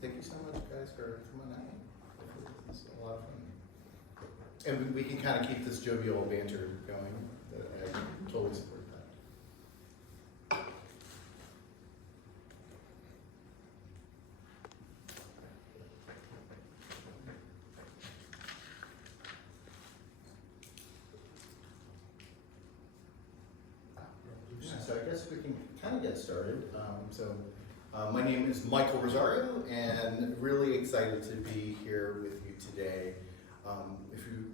Thank you so much, guys, for coming out. It's a lot of fun. And we can kind of keep this jovial banter going. I totally support that. So I guess we can kind of get started. My name is Michael Rosario, and really excited to be here with you today. If you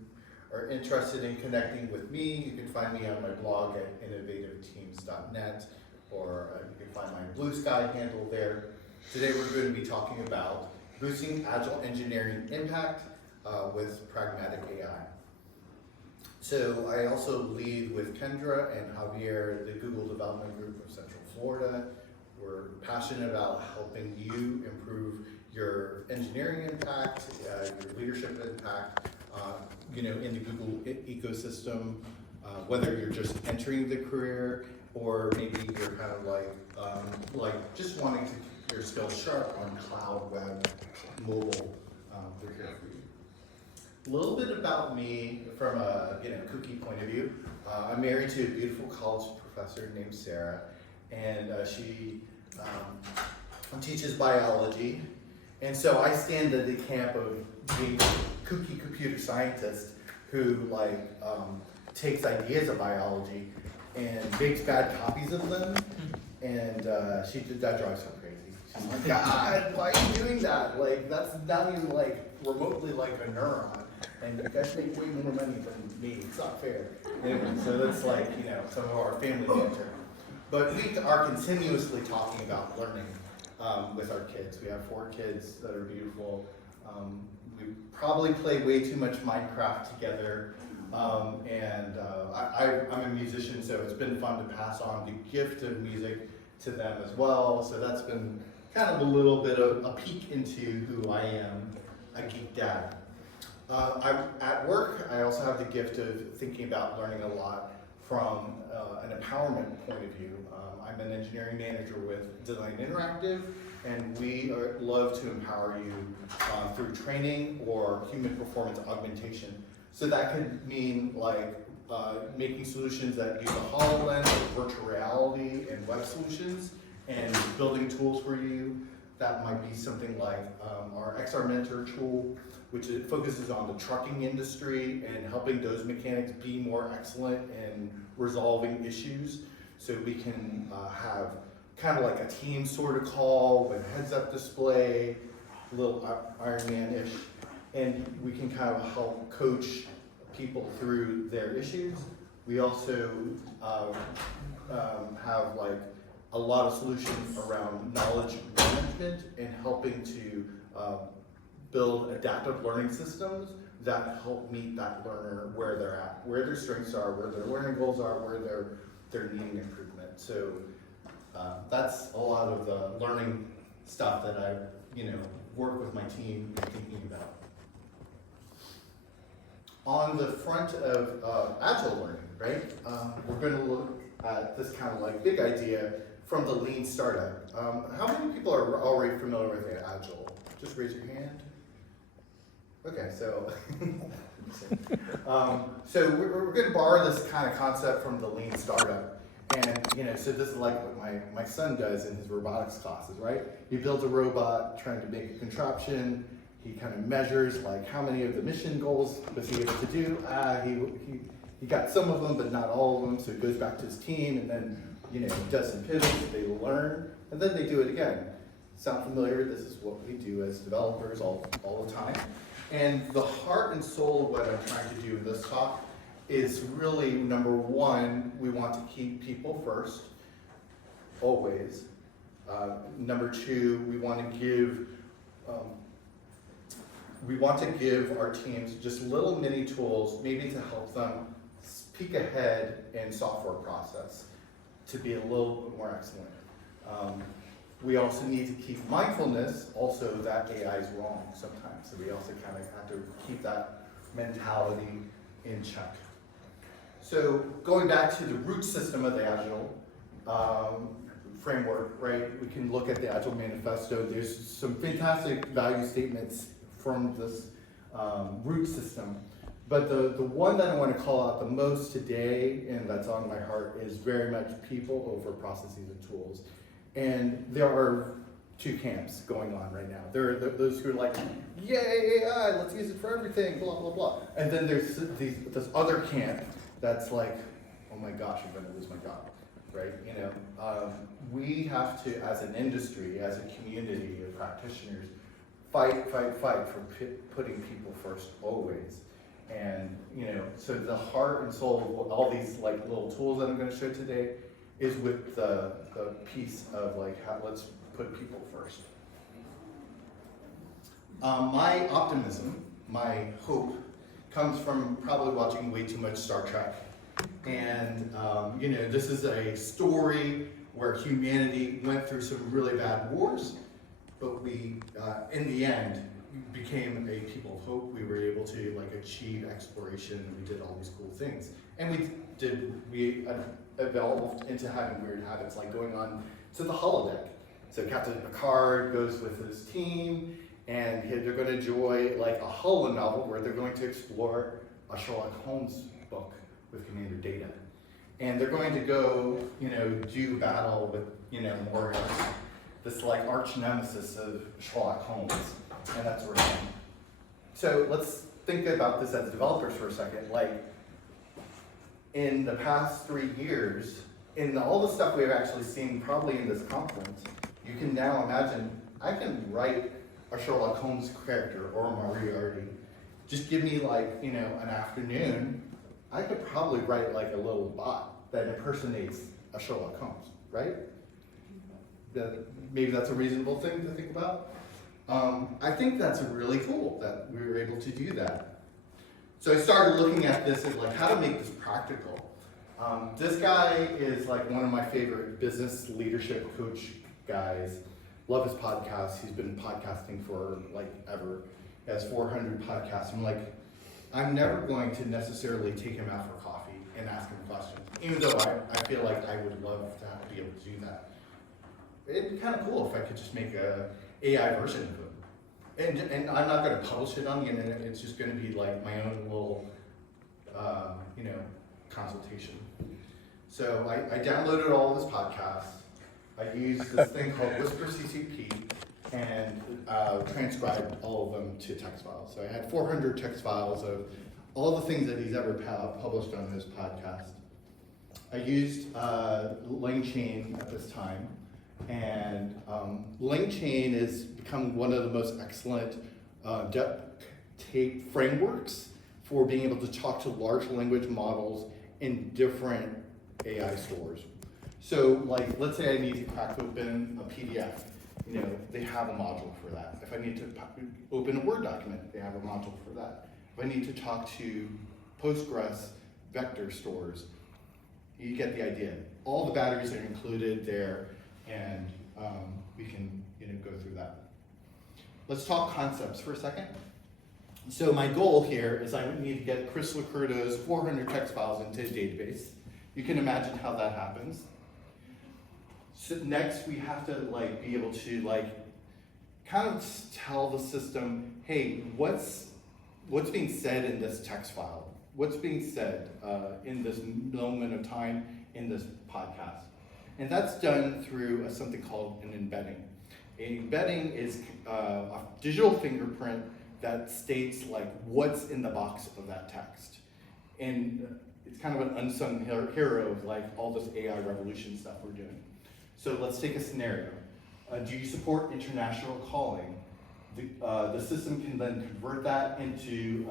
are interested in connecting with me, you can find me on my blog at innovativeteams.net, or you can find my Blue Sky handle there. Today we're going to be talking about boosting Agile engineering impact with Pragmatic AI. So I also lead with Kendra and Javier, the Google Development Group of Central Florida. We're passionate about helping you improve your engineering impact, your leadership impact, in the Google ecosystem, whether you're just entering the career or maybe you're kind of like just wanting to keep your skills sharp on cloud, web, mobile. They're here for you. A little bit about me from a kooky point of view. I'm married to a beautiful college professor named Sarah, and she teaches biology. And so I stand at the camp of being a kooky computer scientist who takes ideas of biology and makes bad copies of them. And that drives her crazy. She's like, God, why are you doing that? That's not even remotely like a neuron. And you guys make way more money than me. It's not fair. Anyway, so that's some of our family banter. But we are continuously talking about learning with our kids. We have 4 kids that are beautiful. We probably play way too much Minecraft together. I'm a musician, so it's been fun to pass on the gift of music to them as well. So that's been kind of a little bit of a peek into who I am, a geek dad. At work, I also have the gift of thinking about learning a lot from an empowerment point of view. I'm an engineering manager with Design Interactive, and we love to empower you through training or human performance augmentation. So that could mean making solutions that use a HoloLens or virtual reality and web solutions and building tools for you. That might be something like our XR Mentor tool, which it focuses on the trucking industry and helping those mechanics be more excellent in resolving issues. So we can have kind of like a team sort of call with a heads-up display, a little Iron Man-ish, and we can kind of help coach people through their issues. We also have a lot of solutions around knowledge management and helping to build adaptive learning systems that help meet that learner where they're at, where their strengths are, where their learning goals are, where they're needing improvement. So that's a lot of the learning stuff that I work with my team thinking about. On the front of Agile learning, right? We're going to look at this kind of big idea from the lean startup. How many people are already familiar with Agile? Just raise your hand. Okay, so so we're going to borrow this kind of concept from the lean startup, and so this is like what my son does in his robotics classes, right? He builds a robot trying to make a contraption. He kind of measures how many of the mission goals was he able to do. He got some of them, but not all of them. So he goes back to his team, and then he does some pivots. They learn, and then they do it again. Sound familiar? This is what we do as developers all the time. And the heart and soul of what I'm trying to do in this talk is really, number one, we want to keep people first, always. Number two, we want to give our teams just little mini tools, maybe to help them peek ahead in software process to be a little bit more excellent. We also need to keep mindfulness also that AI is wrong sometimes. So we also kind of have to keep that mentality in check. So going back to the root system of the Agile framework, right? We can look at the Agile Manifesto. There's some fantastic value statements from this root system. But the one that I want to call out the most today, and that's on my heart, is very much people over processes and tools. And there are two camps going on right now. There are those who are like, yay, AI, let's use it for everything, blah, blah, blah. And then there's this other camp that's like, oh my gosh, I'm gonna lose my job, right? We have to, as an industry, as a community of practitioners, fight for putting people first always. And so the heart and soul of all these like little tools that I'm going to show today is with the piece of like let's put people first. My optimism, my hope, comes from probably watching way too much Star Trek. And this is a story where humanity went through some really bad wars, but we, in the end, became a people of hope. We were able to like achieve exploration, and we did all these cool things. And we evolved into having weird habits, like going on to the holodeck. So Captain Picard goes with his team, and they're going to enjoy like a holo novel where they're going to explore a Sherlock Holmes book with Commander Data. And they're going to go, do battle with, Morgan, this like arch nemesis of Sherlock Holmes, and that sort of thing. So let's think about this as developers for a second. Like, in the past 3 years, in all the stuff we've actually seen probably in this conference, you can now imagine, I can write a Sherlock Holmes character or a Moriarty. Just give me like, an afternoon, I could probably write like a little bot that impersonates a Sherlock Holmes, right? Maybe that's a reasonable thing to think about. I think that's really cool that we were able to do that. So I started looking at this as like how to make this practical. This guy is like one of my favorite business leadership coach guys. Love his podcast. He's been podcasting for like ever. He has 400 podcasts. I'm never going to necessarily take him out for coffee and ask him questions, even though I feel like I would love to be able to do that. It'd be kind of cool if I could just make a AI version of him. And I'm not going to publish it on the internet. It's just going to be like my own little, consultation. So I downloaded all of his podcasts. I used this thing called Whisper CCP and transcribed all of them to text files. So I had 400 text files of all the things that he's ever published on his podcast. I used LangChain at this time. And LangChain has become one of the most excellent tape frameworks for being able to talk to large language models in different AI stores. So like, let's say I need to crack open a PDF, they have a module for that. If I need to open a Word document, they have a module for that. If I need to talk to Postgres vector stores, you get the idea. All the batteries are included there. And we can go through that. Let's talk concepts for a second. So my goal here is I need to get Chris Lacurdo's 400 text files into a database. You can imagine how that happens. So next we have to be able to kind of tell the system, hey, what's being said in this text file? What's being said in this moment of time in this podcast? And that's done through something called an embedding. An embedding is a digital fingerprint that states what's in the box of that text. And it's kind of an unsung hero of all this AI revolution stuff we're doing. So let's take a scenario. Do you support international calling? The system can then convert that into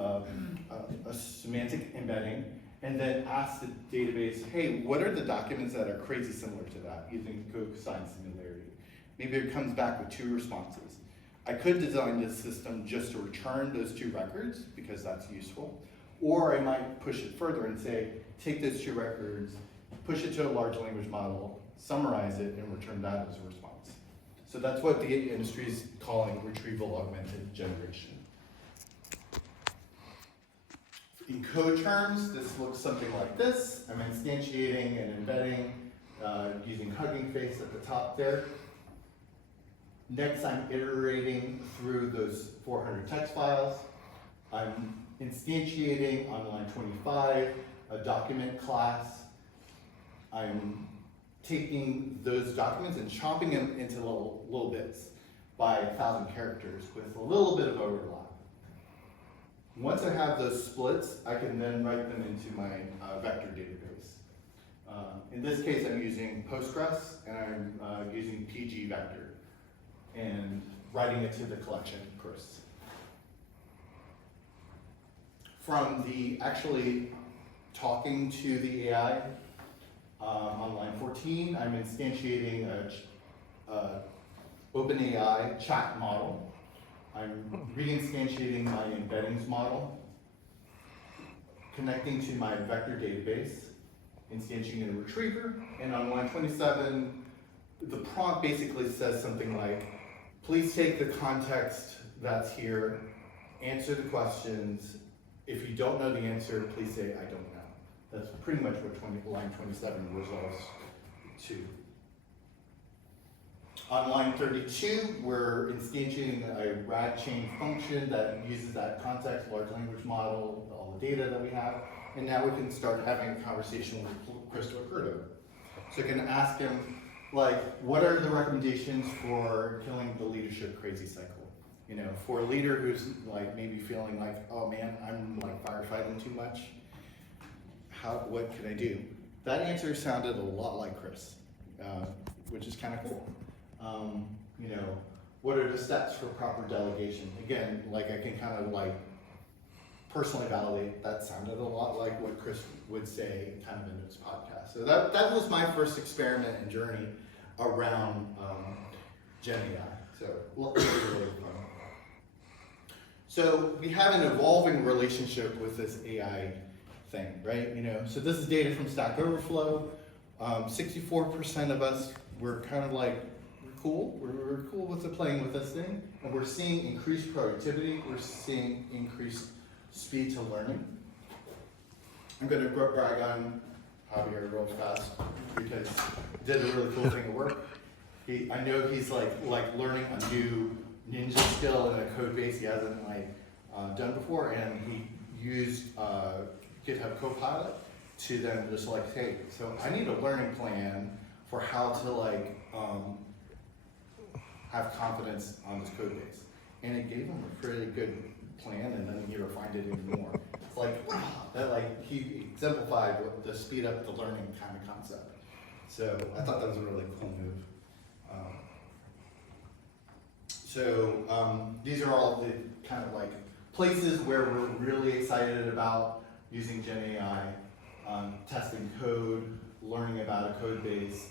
a semantic embedding, and then ask the database, hey, what are the documents that are crazy similar to that, using cosine similarity? Maybe it comes back with 2 responses. I could design this system just to return those 2 records, because that's useful. Or I might push it further and say, take those 2 records, push it to a large language model, summarize it, and return that as a response. So that's what the industry is calling retrieval augmented generation. In code terms, this looks something like this. I'm instantiating and embedding using Hugging Face at the top there. Next, I'm iterating through those 400 text files. I'm instantiating on line 25 a document class. I'm taking those documents and chopping them into little bits by 1,000 characters with a little bit of overlap. Once I have those splits, I can then write them into my vector database. In this case, I'm using Postgres, and I'm using PG vector, and writing it to the collection, of course. From the actually talking to the AI, on line 14, I'm instantiating a OpenAI chat model. I'm re-instantiating my embeddings model, connecting to my vector database, instantiating a retriever, and on line 27, the prompt basically says something like, please take the context that's here, answer the questions. If you don't know the answer, please say, I don't know. That's pretty much what line 27 resolves to. On line 32, we're instantiating a LangChain function that uses that context, large language model, all the data that we have, and now we can start having a conversation with Crystal Curto. So I can ask him, like, what are the recommendations for killing the leadership crazy cycle? You know, for a leader who's like maybe feeling like, oh man, I'm like firefighting too much. What can I do? That answer sounded a lot like Chris, which is kind of cool. You know, what are the steps for proper delegation? Again, like I can kind of like personally validate. That sounded a lot like what Chris would say kind of in his podcast. So that was my first experiment and journey around Gen AI. So really fun. So we have an evolving relationship with this AI thing, right? You know, so this is data from Stack Overflow. 64% of us were kind of like, we're cool. We're cool with playing with this thing, and we're seeing increased productivity. We're seeing increased speed to learning. I'm going to brag on Javier real fast because he did a really cool thing at work. I know he's like learning a new ninja skill in a code base he hasn't done before, and he used GitHub Copilot to then just like, hey, so I need a learning plan for how to have confidence on this code base. And it gave him a pretty good plan, and then he refined it even more. It's like, wow, that he exemplified what the speed up the learning kind of concept. So I thought that was a really cool move. These are all the kind of like places where we're really excited about using Gen AI, testing code, learning about a code base,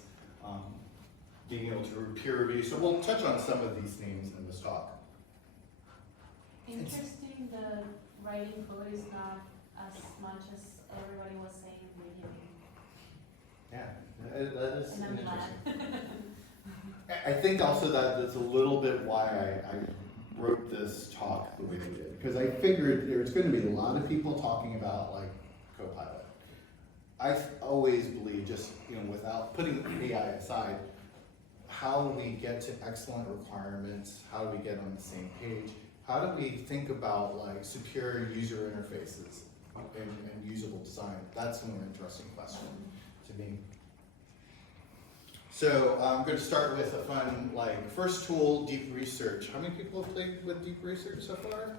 being able to peer review. So we'll touch on some of these things in this talk. Interesting, the writing code is not as much as everybody was saying in the beginning. Yeah, that is And I'm interesting. I think also that that's a little bit why I wrote this talk the way I did, because I figured there's going to be a lot of people talking about like Copilot. I always believe, just without putting AI aside, how do we get to excellent requirements? How do we get on the same page? How do we think about like superior user interfaces and usable design? That's a more interesting question to me. So I'm going to start with a fun, first tool, deep research. How many people have played with deep research so far?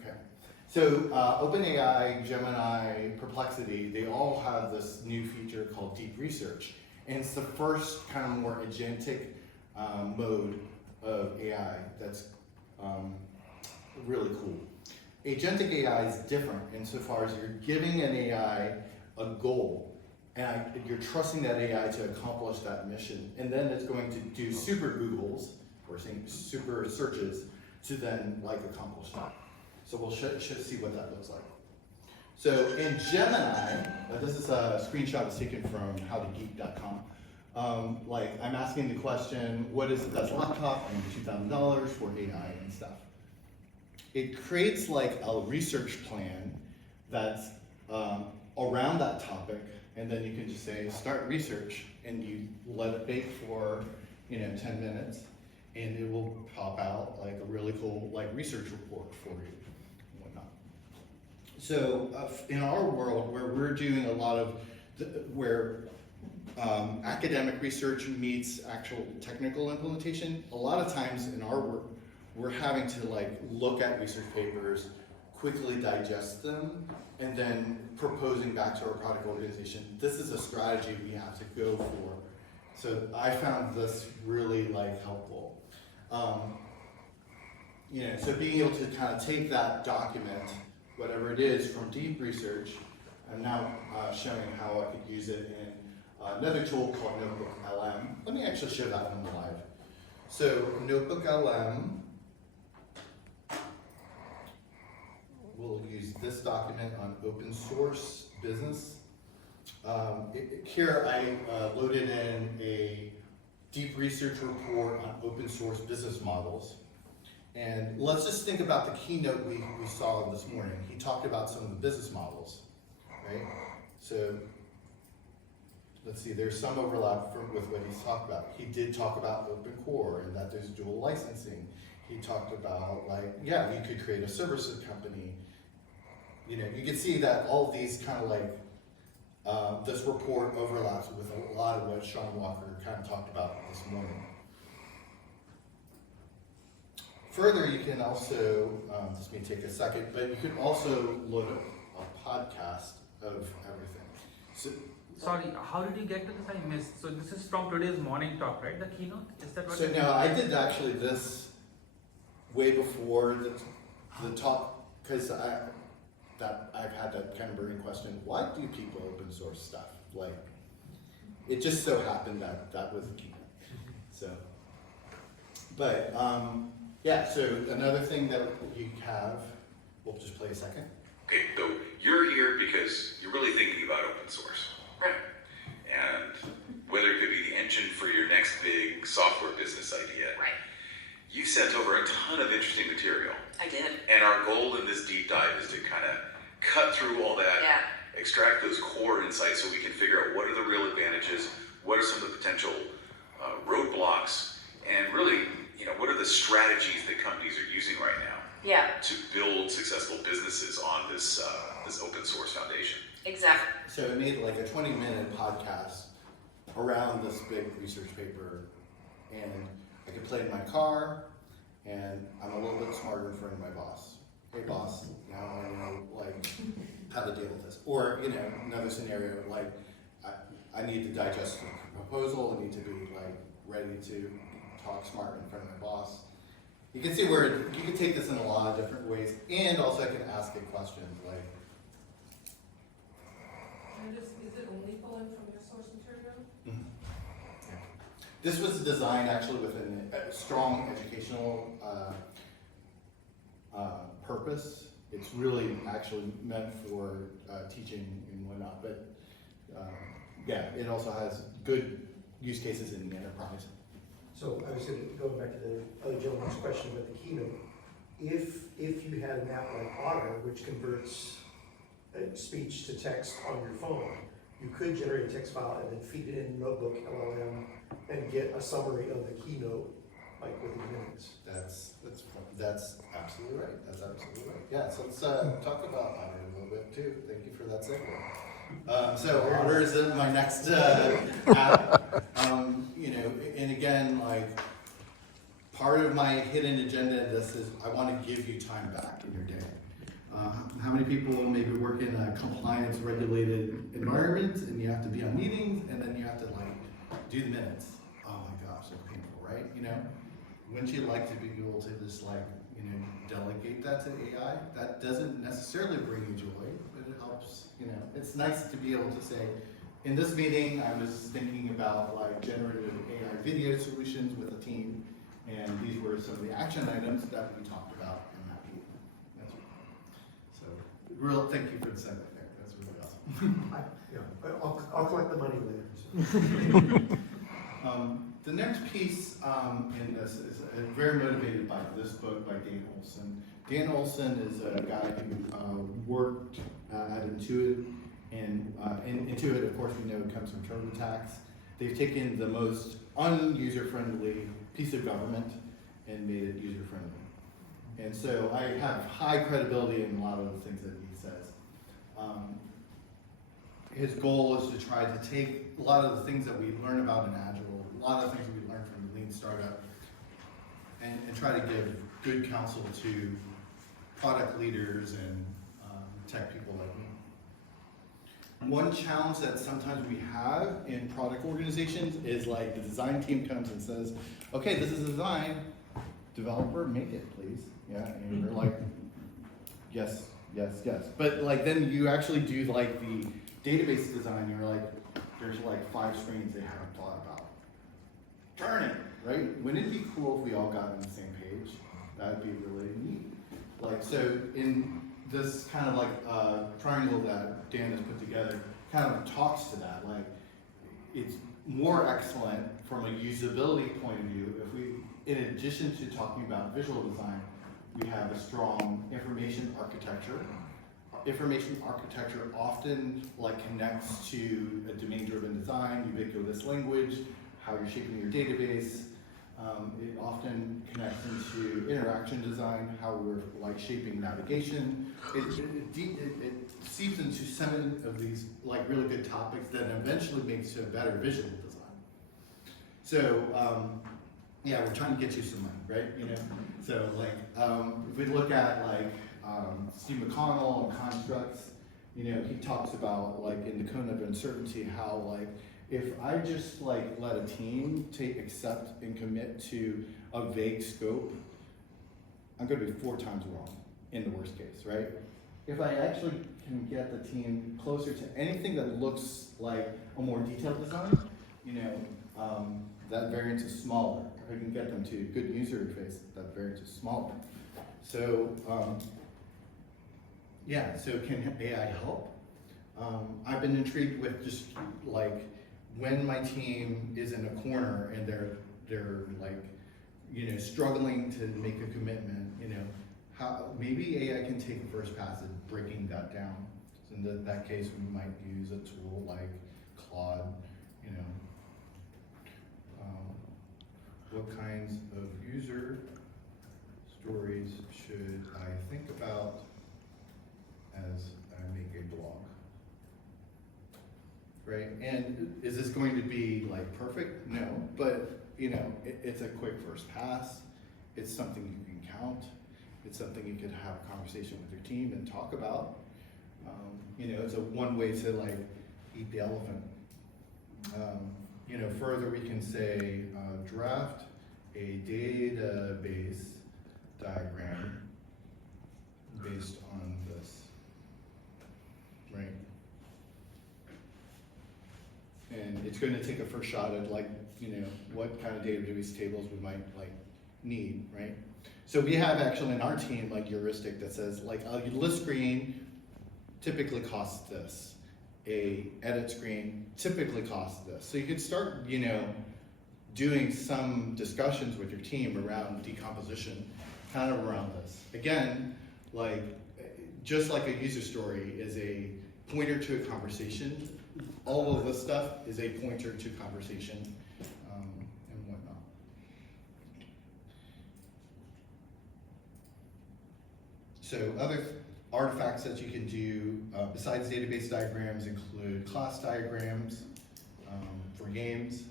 Okay. So OpenAI, Gemini, Perplexity, they all have this new feature called deep research. And it's the first kind of more agentic mode of AI that's really cool. Agentic AI is different insofar as you're giving an AI a goal, and you're trusting that AI to accomplish that mission, and then it's going to do super Googles, or saying super searches, to then accomplish that. So we'll see what that looks like. So in Gemini, this is a screenshot that's taken from howtogeek.com. I'm asking the question, what is the best laptop? And $2,000 for AI and stuff. It creates a research plan that's around that topic, and then you can just say, start research, and you let it bake for, 10 minutes, and it will pop out like a really cool research report for you and whatnot. So in our world, where we're doing a lot of, academic research meets actual technical implementation, a lot of times in our work, we're having to look at research papers, quickly digest them, and then proposing back to our product organization, this is a strategy we have to go for. So I found this really helpful. So being able to kind of take that document, whatever it is, from deep research, I'm now showing how I could use it in another tool called Notebook LM. Let me actually show that one live. So Notebook LM, we'll use this document on open source business. Here I loaded in a deep research report on open source business models. And let's just think about the keynote we saw this morning. He talked about some of the business models, right? So let's see, there's some overlap with what he's talked about. He did talk about open core and that there's dual licensing. He talked about you could create a services company. You can see that all of these kind of this report overlaps with a lot of what Sean Walker kind of talked about this morning. Further, you can also, this may take a second, but you can also load up a podcast of everything. So, sorry, how did you get to this? I missed. So this is from today's morning talk, right? The keynote? Is that what? So no, I did actually this way before the talk, because I've had that kind of burning question. Why do people open source stuff? It just so happened that was the keynote. So, but so another thing that you have, we'll just play a second. Okay, so you're here because you're really thinking about open source. Right. And whether it could be the engine for your next big software business idea. Right. You sent over a ton of interesting material. I did. And our goal in this deep dive is to kind of cut through all that, extract those core insights so we can figure out what are the real advantages, what are some of the potential roadblocks, and really, what are the strategies that companies are using right now to build successful businesses on this open source foundation. Exactly. So I made a 20-minute podcast around this big research paper, and I could play in my car, and I'm a little bit smarter in front of my boss. Hey boss, now I know how to deal with this. Or another scenario, I need to digest a proposal, I need to be ready to talk smart in front of my boss. You can see where you can take this in a lot of different ways, and also I can ask it questions Is it only pulling from your source material? Mm-hmm. Yeah. This was designed actually with a strong educational purpose. It's really actually meant for teaching and whatnot, but it also has good use cases in the enterprise. So I was going back to the other gentleman's question about the keynote. If you had an app like Otter, which converts speech to text on your phone, you could generate a text file and then feed it in Notebook LLM and get a summary of the keynote within minutes. That's absolutely right. That's absolutely right. Yeah. So let's talk about Otter a little bit too. Thank you for that segue. So Otter is my next app. And again, part of my hidden agenda in this is I want to give you time back in your day. How many people maybe work in a compliance regulated environment and you have to be on meetings and then you have to do the minutes? Oh my gosh, it's painful, right? Wouldn't you like to be able to just delegate that to AI? That doesn't necessarily bring you joy, but it helps, it's nice to be able to say, in this meeting, I was thinking about generative AI video solutions with a team, and these were some of the action items that we talked about in that meeting. That's so, thank you for the segment there. That's really awesome. I'll collect the money later. So. The next piece in this is very motivated by this book by Dan Olson. Dan Olson is a guy who worked at Intuit And Intuit, of course, we know comes from TurboTax. They've taken the most un-user-friendly piece of government and made it user-friendly. And so I have high credibility in a lot of the things that he says. His goal is to try to take a lot of the things that we learn about in Agile, a lot of things that we learn from Lean Startup, and try to give good counsel to product leaders and tech people like me. One challenge that sometimes we have in product organizations is like the design team comes and says, okay, this is a design, developer, make it, please. Yeah, and you're like, yes, yes, yes. But like then you actually do like the database design, you're like, there's like 5 screens they haven't thought about. Turn it, right? Wouldn't it be cool if we all got on the same page? That'd be really neat. Like, so in this kind of like triangle that Dan has put together kind of talks to that. Like, it's more excellent from a usability point of view if we, in addition to talking about visual design, we have a strong information architecture. Information architecture often like connects to a domain-driven design, ubiquitous language, how you're shaping your database. It often connects into interaction design, how we're like shaping navigation. It seeps into some of these like really good topics that eventually makes to a better visual design. So yeah, we're trying to get you some money, right? You know, so like if we look at like Steve McConnell and constructs, you know, he talks about like in the cone of uncertainty how like if I just like let a team accept and commit to a vague scope, I'm going to be 4 times wrong in the worst case, right? If I actually can get the team closer to anything that looks like a more detailed design, you know, that variance is smaller. If I can get them to a good user interface, that variance is smaller. So, yeah, so can AI help? I've been intrigued with just like when my team is in a corner and they're like, you know, struggling to make a commitment, you know, how maybe AI can take a first pass at breaking that down. So in that case, we might use a tool like Claude, you know. What kinds of user stories should I think about as I make a blog? Right, and is this going to be like perfect? No, but you know, it's a quick first pass. It's something you can count. It's something you could have a conversation with your team and talk about. You know, it's a one way to like eat the elephant. You know, further we can say draft a database diagram based on this, right? And it's going to take a first shot at like, you know, what kind of database tables we might like need, right? So we have actually in our team like heuristic that says like a list screen typically costs this. A edit screen typically costs this. So you could start, you know, doing some discussions with your team around decomposition, kind of around this. Again, like just like a user story is a pointer to a conversation, all of this stuff is a pointer to conversation and whatnot. So other artifacts that you can do besides database diagrams include class diagrams for games.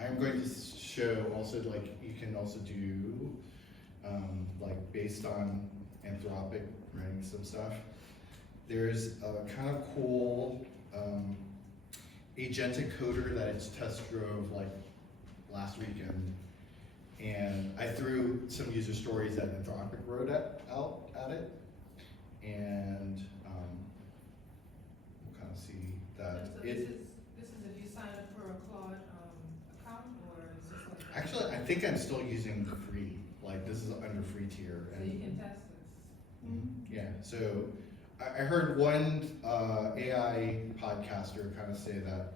I'm going to show also like you can also do like based on Anthropic writing some stuff. There's a kind of cool agentic coder that I just test drove like last weekend. And I threw some user stories that Anthropic wrote out at it. And we'll kind of see that. So this is if you sign up for a Claude account, or is this like? Actually, I think I'm still using the free. Like this is under free tier. So you can test this. Mm-hmm. Yeah, so I heard one AI podcaster kind of say that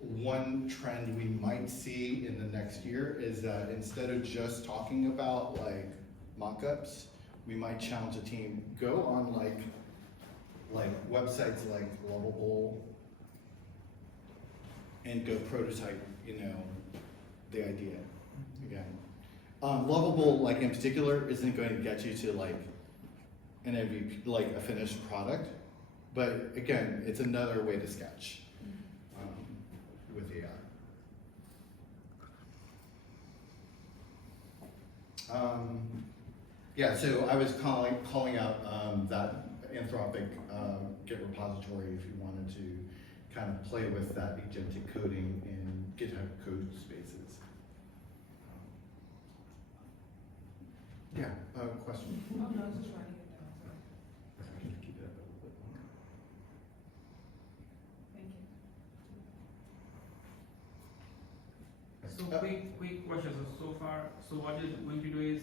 one trend we might see in the next year is that instead of just talking about like mock-ups, we might challenge a team, go on like websites like Lovable and go prototype, the idea again. Lovable, like in particular, isn't going to get you to like an MVP, like a finished product, but again, it's another way to sketch with AI. Yeah, so I was calling out that Anthropic Git repository if you wanted to kind of play with that agentic coding in GitHub code spaces. Yeah, question? Oh, no, I was just writing it down, sorry. I can keep it up a little bit longer. Thank you. So quick question. So far, what you're going to do is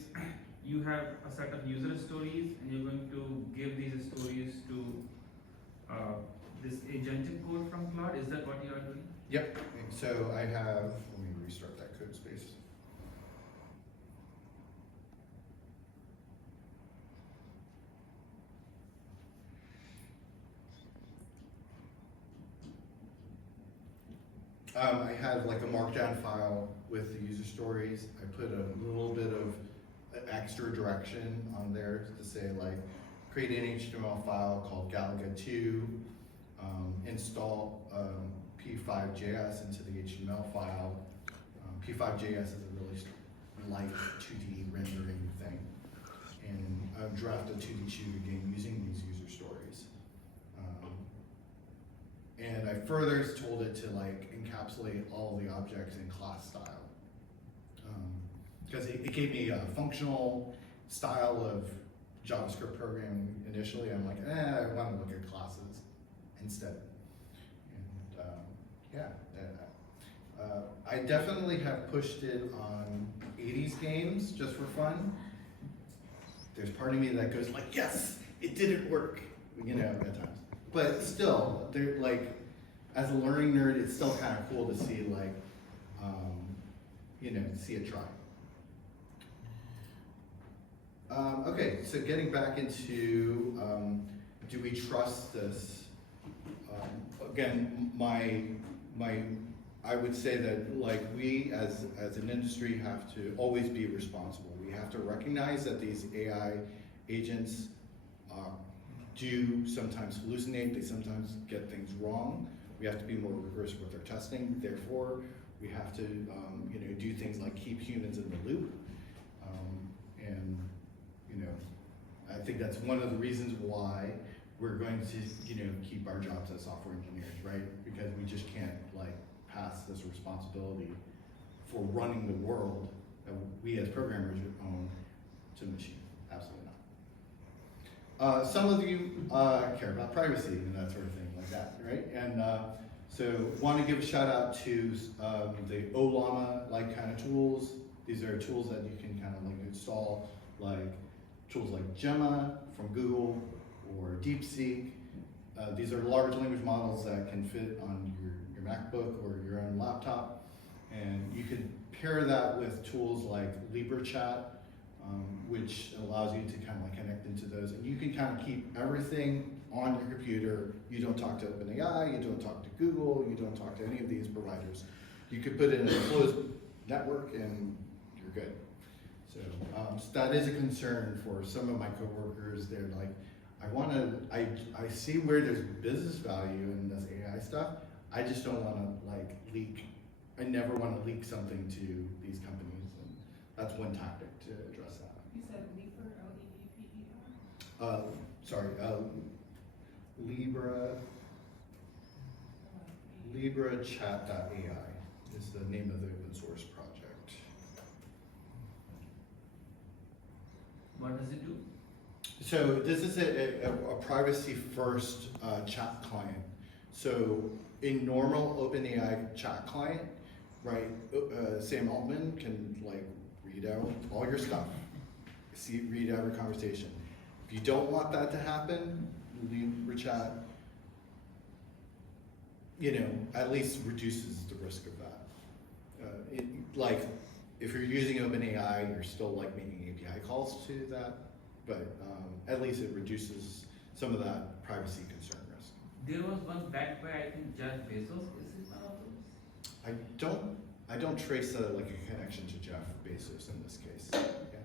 you have a set of user stories and you're going to give these stories to this agentic code from Claude. Is that what you are doing? Yep, so I have, let me restart that code space. I had like a markdown file with the user stories. I put a little bit of extra direction on there to say like, create an HTML file called Galaga2, install P5.js into the HTML file. P5.js is a really light 2D rendering thing. And I've drafted a 2D shooter game using these user stories. And I further told it to like encapsulate all the objects in class style. Because it gave me a functional style of JavaScript programming initially. I'm like, I want to look at classes instead. And I definitely have pushed it on 80s games just for fun. There's part of me that goes like, yes, it didn't work, at times. But still, they're like, as a learning nerd, it's still kind of cool to see like, see it try. Okay, so getting back into, do we trust this? Again, I would say that like we as an industry have to always be responsible. We have to recognize that these AI agents do sometimes hallucinate, they sometimes get things wrong. We have to be more rigorous with our testing. Therefore, we have to do things like keep humans in the loop. I think that's one of the reasons why we're going to keep our jobs as software engineers, right? Because we just can't like pass this responsibility for running the world that we as programmers own to machine. Absolutely not. Some of you care about privacy and that sort of thing like that, right? And so want to give a shout out to the Olama like kind of tools. These are tools that you can kind of like install, like tools like Gemma from Google or DeepSeek. These are large language models that can fit on your MacBook or your own laptop. And you can pair that with tools like LibreChat, which allows you to kind of like connect into those. And you can kind of keep everything on your computer. You don't talk to OpenAI, you don't talk to Google, you don't talk to any of these providers. You could put it in a closed network and you're good. So that is a concern for some of my coworkers. They're like, I see where there's business value in this AI stuff. I just don't want to like leak. I never want to leak something to these companies, and that's one tactic to address that. You said Leaper, L-E-E-P-E-R? Sorry, LibreChat.ai is the name of the open source project. What does it do? So this is a privacy-first chat client. So in normal OpenAI chat client, right, Sam Altman can like read out all your stuff, read every conversation. If you don't want that to happen, LibreChat, at least reduces the risk of that. Like if you're using OpenAI, you're still like making API calls to that, but at least it reduces some of that privacy concern risk. There was one backed by, I think, Jeff Bezos. Is it one of those? I don't trace like a connection to Jeff Bezos in this case. Okay.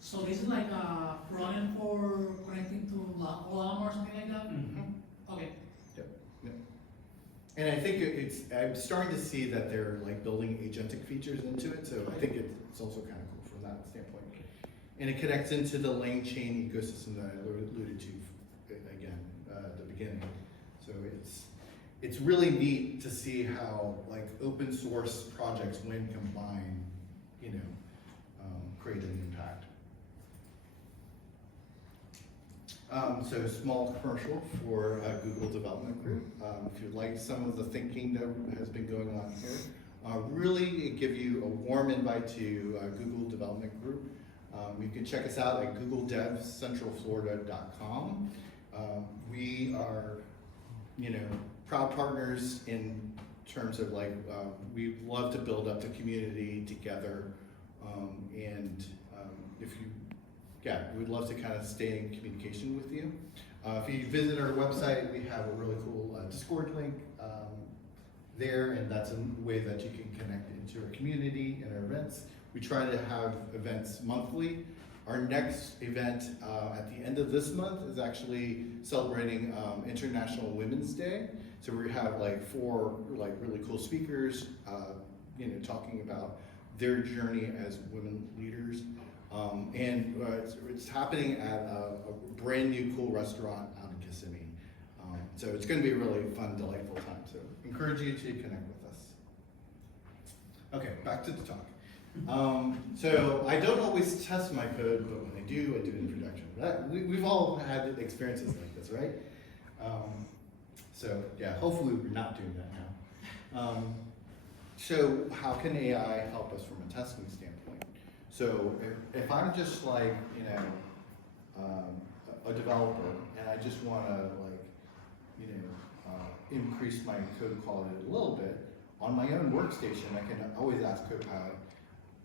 So this is like a front-end for connecting to LAM or something like that? Mm-hmm. Okay. And I think I'm starting to see that they're like building agentic features into it, so I think it's also kind of cool from that standpoint. And it connects into the LangChain ecosystem that I alluded to again at the beginning. So it's really neat to see how like open source projects, when combined, create an impact. So small commercial for Google Development Group. If you like some of the thinking that has been going on here, really give you a warm invite to Google Development Group. You can check us out at googledevcentralflorida.com. We are, proud partners in terms of like, we love to build up the community together. We'd love to kind of stay in communication with you. If you visit our website, we have a really cool Discord link there, and that's a way that you can connect into our community and our events. We try to have events monthly. Our next event at the end of this month is actually celebrating International Women's Day. So we have like 4 like really cool speakers, talking about their journey as women leaders. It's happening at a brand new cool restaurant out in Kissimmee. So it's going to be a really fun, delightful time. So encourage you to connect with us. Okay, back to the talk. So I don't always test my code, but when I do it in production. We've all had experiences like this, right? So yeah, hopefully we're not doing that now. So how can AI help us from a testing standpoint? So if I'm just like, a developer and I just want to increase my code quality a little bit, on my own workstation, I can always ask Copilot,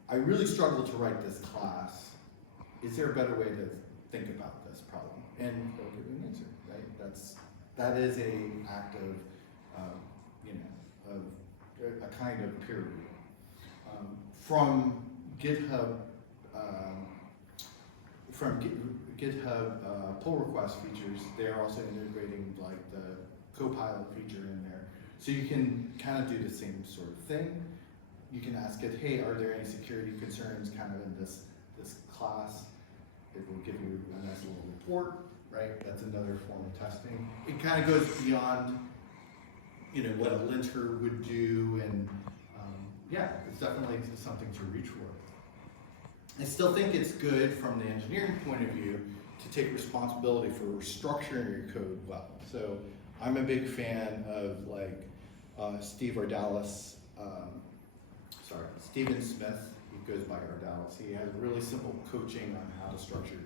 I really struggle to write this class. Is there a better way to think about this problem? And it'll give me an answer, right? That is an act of, a kind of peer review. From GitHub pull request features, they're also integrating like the Copilot feature in there. So you can kind of do the same sort of thing. You can ask it, hey, are there any security concerns kind of in this class? It will give you a nice little report, right? That's another form of testing. It kind of goes beyond, what a linter would do, and it's definitely something to reach for. I still think it's good from the engineering point of view to take responsibility for structuring your code well. So I'm a big fan of like Steven Smith, he goes by Ardalis. He has really simple coaching on how to structure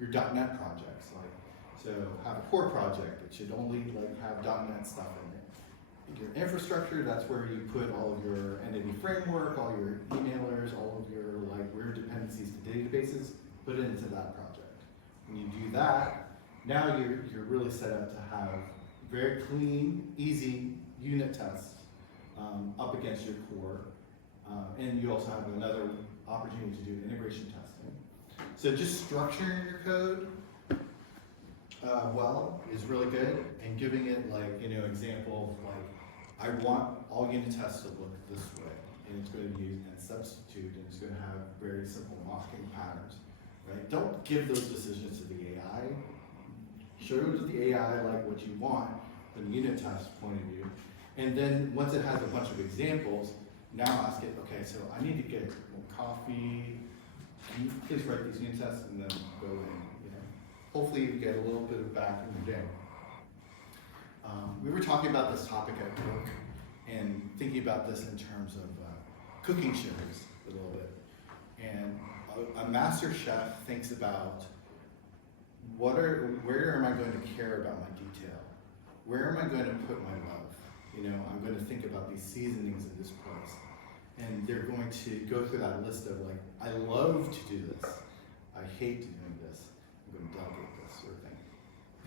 your .NET projects. Like, so have a core project, it should only like have .NET stuff in it. Your infrastructure, that's where you put all of your entity framework, all your emailers, all of your like weird dependencies to databases, put it into that project. When you do that, now you're really set up to have very clean, easy unit tests up against your core. And you also have another opportunity to do integration testing. So just structuring your code well is really good, and giving it like, example of like, I want all unit tests to look this way, and it's going to use and substitute, and it's going to have very simple mocking patterns, right? Don't give those decisions to the AI. Show to the AI like what you want from the unit test point of view, and then once it has a bunch of examples, now ask it, okay, so I need to get more coffee. Can you please write these unit tests and then go in? Hopefully you get a little bit of back in your day. We were talking about this topic at work and thinking about this in terms of cooking shows a little bit. And a master chef thinks about where am I going to care about my detail? Where am I going to put my love? I'm going to think about these seasonings in this place. And they're going to go through that list of like, I love to do this. I hate doing this. I'm going to delegate this sort of thing.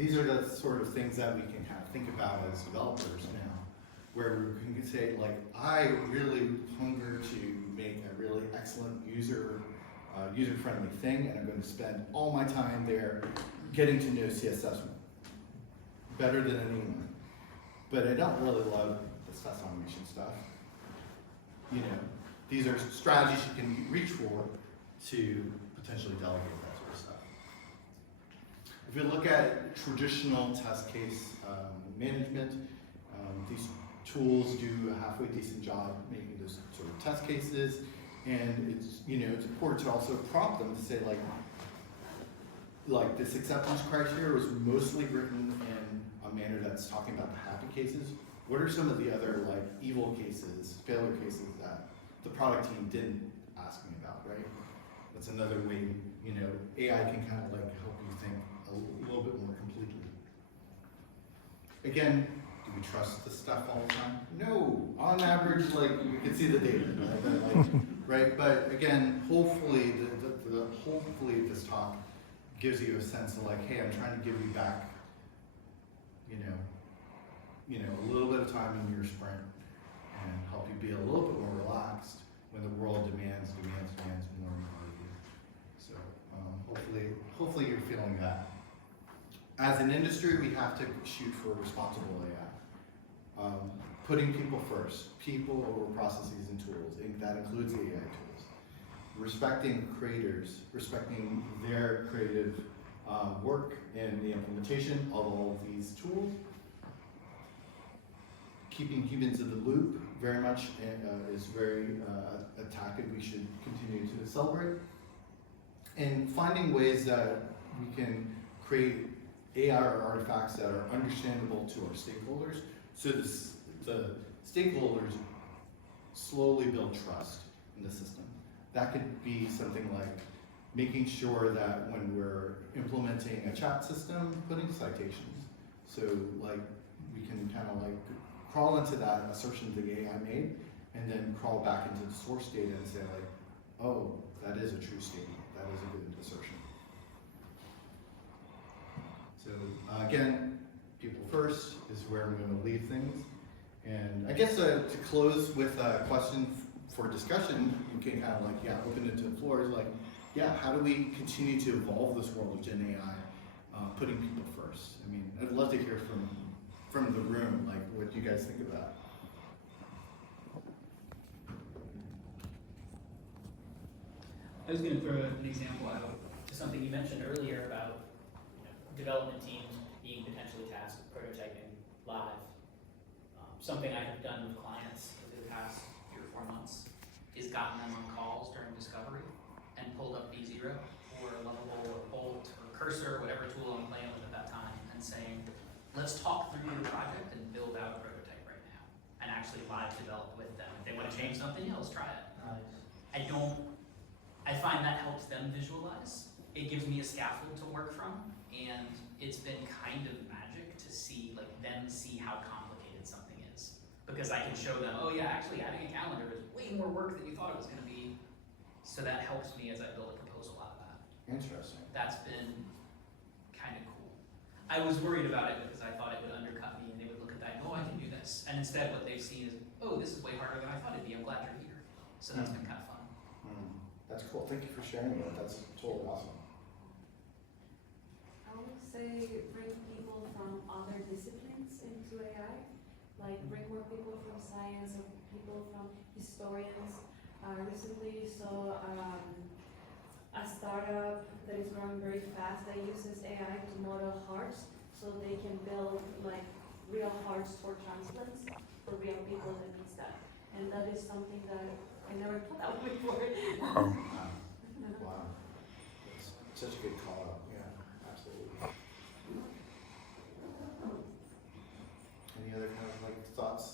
these are the sort of things that we can kind of think about as developers now, where we can say, like, I really hunger to make a really excellent user-friendly thing, and I'm going to spend all my time there getting to know CSS better than anyone. But I don't really love the test automation stuff. You know, these are strategies you can reach for to potentially delegate that sort of stuff. If you look at traditional test case management, these tools do a halfway decent job making those sort of test cases, and it's, you know, it's important to also prompt them to say, like this acceptance criteria was mostly written in a manner that's talking about the happy cases. What are some of the other, like, evil cases, failure cases that the product team didn't ask me about, right? That's another way, you know, AI can kind of like help you think a little bit more completely. Again, do we trust this stuff all the time? No. On average, like, we can see the data, right? But again, hopefully, hopefully this talk gives you a sense of, like, hey, I'm trying to give you back, you know, a little bit of time in your sprint and help you be a little bit more relaxed when the world demands more and more of you. So hopefully you're feeling that. As an industry, we have to shoot for responsible AI. Putting people first, people over processes and tools, and that includes the AI tools. Respecting creators, respecting their creative work and the implementation of all of these tools. Keeping humans in the loop very much is very a tactic we should continue to celebrate. And finding ways that we can create AI artifacts that are understandable to our stakeholders, so the stakeholders slowly build trust in the system. That could be something like making sure that when we're implementing a chat system, putting citations. So, like, we can kind of like crawl into that assertion the AI made, and then crawl back into the source data and say, like, oh, that is a true statement. That is a good assertion. So again, people first is where I'm going to leave things. And I guess to close with a question for discussion, you can kind of like, open it to the floor, is like, how do we continue to evolve this world of Gen AI, putting people first? I mean, I'd love to hear from the room, like, what you guys think of that. I was going to throw an example out to something you mentioned earlier about, development teams being potentially tasked with prototyping live. Something I have done with clients over the past 3 or 4 months is gotten them on calls during discovery and pulled up B0 or Lovable or Bolt or Cursor, whatever tool I'm playing with at that time, and saying, let's talk through your project and build out a prototype right now, and actually live develop with them. If they want to change something, let's try it. I find that helps them visualize. It gives me a scaffold to work from, and it's been kind of magic to see, like, them see how complicated something is. Because I can show them, oh yeah, actually adding a calendar is way more work than you thought it was gonna be. So that helps me as I build a proposal out of that. Interesting. That's been kind of cool. I was worried about it because I thought it would undercut me and they would look at that and go, oh, I can do this. And instead what they've seen is, oh, this is way harder than I thought it'd be, I'm glad you're here. So that's been kind of fun. That's cool, thank you for sharing that, that's totally awesome. I would say bring people from other disciplines into AI, like bring more people from science or people from historians. Recently saw a startup that is growing very fast that uses AI to model hearts so they can build like real hearts for transplants for real people that need that. And that is something that I never thought of before. Wow. Wow. That's such a good call out. Yeah, absolutely. Any other kind of like thoughts?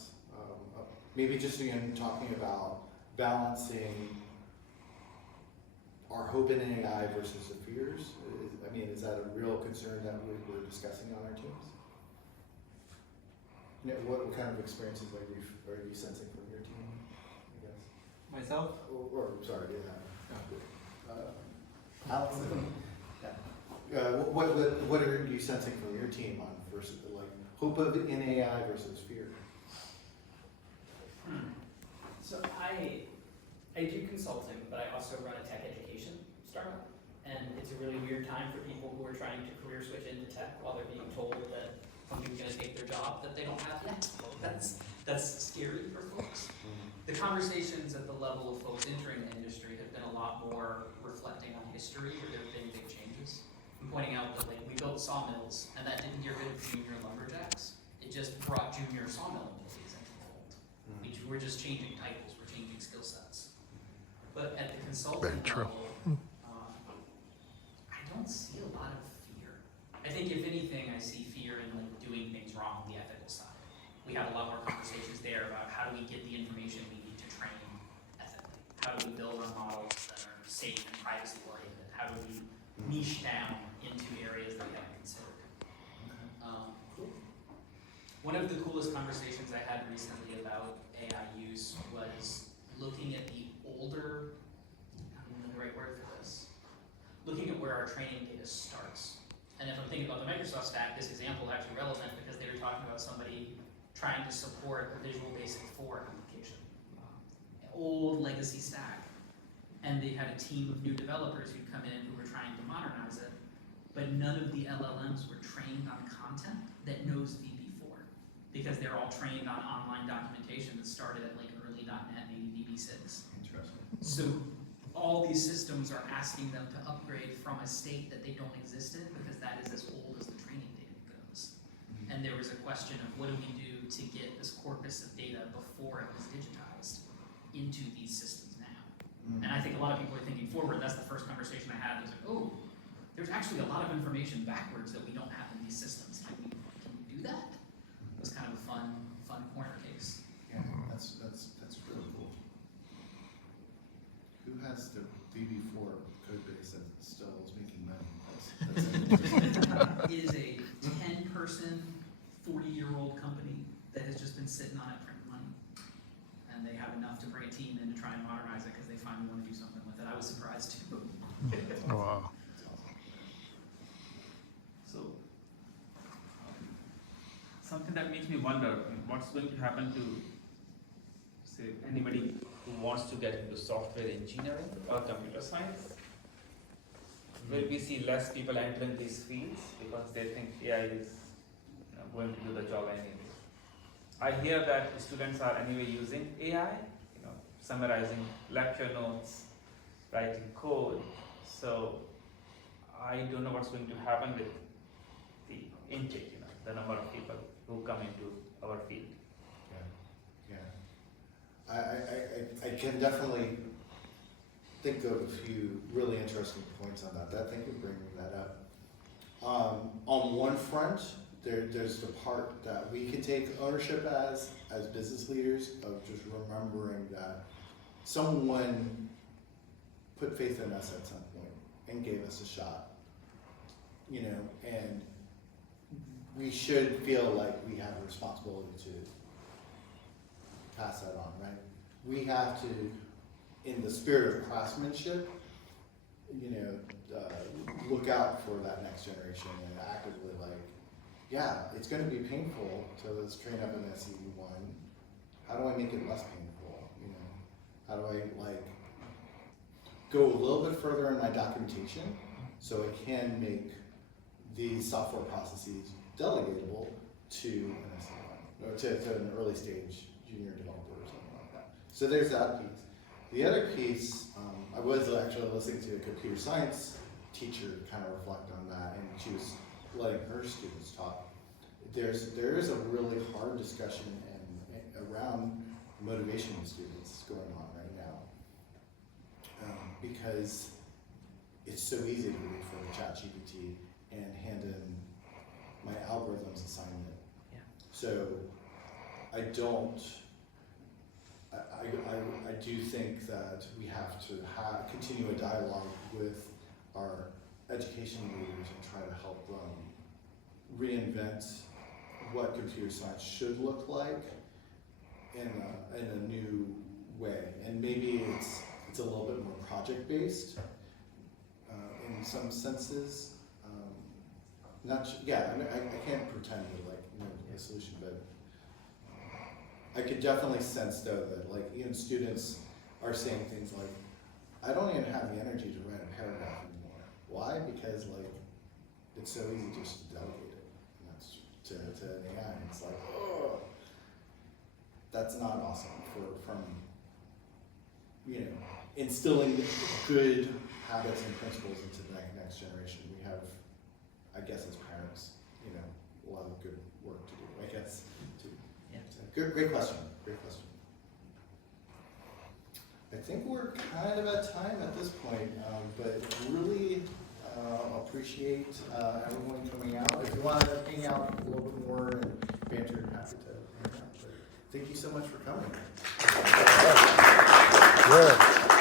Maybe just again talking about balancing our hope in AI versus the fears. Is that a real concern that we're discussing on our teams? What kind of experiences are you sensing from your team? I guess. Myself? Or sorry, Alex. Yeah. What are you sensing from your team on versus like hope of in AI versus fear? So I do consulting, but I also run a tech education startup. And it's a really weird time for people who are trying to career switch into tech while they're being told that something's gonna take their job that they don't have yet. That's scary for folks. The conversations at the level of folks entering the industry have been a lot more reflecting on history where there have been big changes. I'm pointing out that like we built sawmills and that didn't get rid of junior lumberjacks. It just brought junior sawmill employees into the fold. We're just changing titles, we're changing skill sets. But at the consulting level, I don't see a lot of fear. I think if anything, I see fear in like doing things wrong on the ethical side. We have a lot more conversations there about how do we get the information we need to train ethically? How do we build our models that are safe and privacy oriented? How do we niche down into areas that we haven't considered? One of the coolest conversations I had recently about AI use was looking at the older, I don't know the right word for this, looking at where our training data starts. And if I'm thinking about the Microsoft stack, this example is actually relevant because they were talking about somebody trying to support a Visual Basic 4 application, old legacy stack. And they had a team of new developers who'd come in who were trying to modernize it, but none of the LLMs were trained on content that knows VB4 because they're all trained on online documentation that started at like early .NET, maybe VB6. Interesting. So all these systems are asking them to upgrade from a state that they don't exist in because that is as old as the training data goes. And there was a question of what do we do to get this corpus of data before it was digitized into these systems now? And I think a lot of people are thinking forward. That's the first conversation I had. It was like, oh, there's actually a lot of information backwards that we don't have in these systems. Can we do that? It was kind of a fun corner case. Yeah, that's really cool. Who has the VB4 code base that still is making money? That's It is a 10-person, 40-year-old company that has just been sitting on it printing money. And they have enough to bring a team in to try and modernize it because they finally want to do something with it. I was surprised too. Wow. So, something that makes me wonder what's going to happen to, say, anybody who wants to get into software engineering or computer science. Will we see less people entering these fields because they think AI is going to do the job anyway? I hear that students are anyway using AI, summarizing lecture notes, writing code. So I don't know what's going to happen with the intake, the number of people who come into our field. Yeah. I can definitely think of a few really interesting points on that. Thank you for bringing that up. On one front, there's the part that we can take ownership as business leaders of just remembering that someone put faith in us at some point and gave us a shot, and we should feel like we have a responsibility to pass that on, right? We have to, in the spirit of craftsmanship, look out for that next generation and actively yeah, it's going to be painful to let's train up an SE1. How do I make it less painful? How do I go a little bit further in my documentation so I can make these software processes delegatable to an SE1 or to an early stage junior developer or something like that. So there's that piece. The other piece, I was actually listening to a computer science teacher kind of reflect on that, and she was letting her students talk. There is a really hard discussion around motivation of students going on right now, because it's so easy to read for the ChatGPT and hand in my algorithms assignment. Yeah. So I do think that we have to continue a dialogue with our education leaders and try to help them reinvent what computer science should look like in a new way. And maybe it's a little bit more project-based in some senses, Yeah, I mean, I can't pretend to like know the solution, but I could definitely sense though that like even students are saying things like, I don't even have the energy to write a paragraph anymore. Why? Because like it's so easy just to delegate it, and that's to an AI. And it's like, oh, that's not awesome from instilling good habits and principles into the next generation. We have, I guess, as parents, a lot of good work to do. I guess. Yeah. So, great question. Great question. I think we're kind of at time at this point, but really appreciate everyone coming out. If you want to hang out a little bit more and banter, happy to hang out. But thank you so much for coming. Good.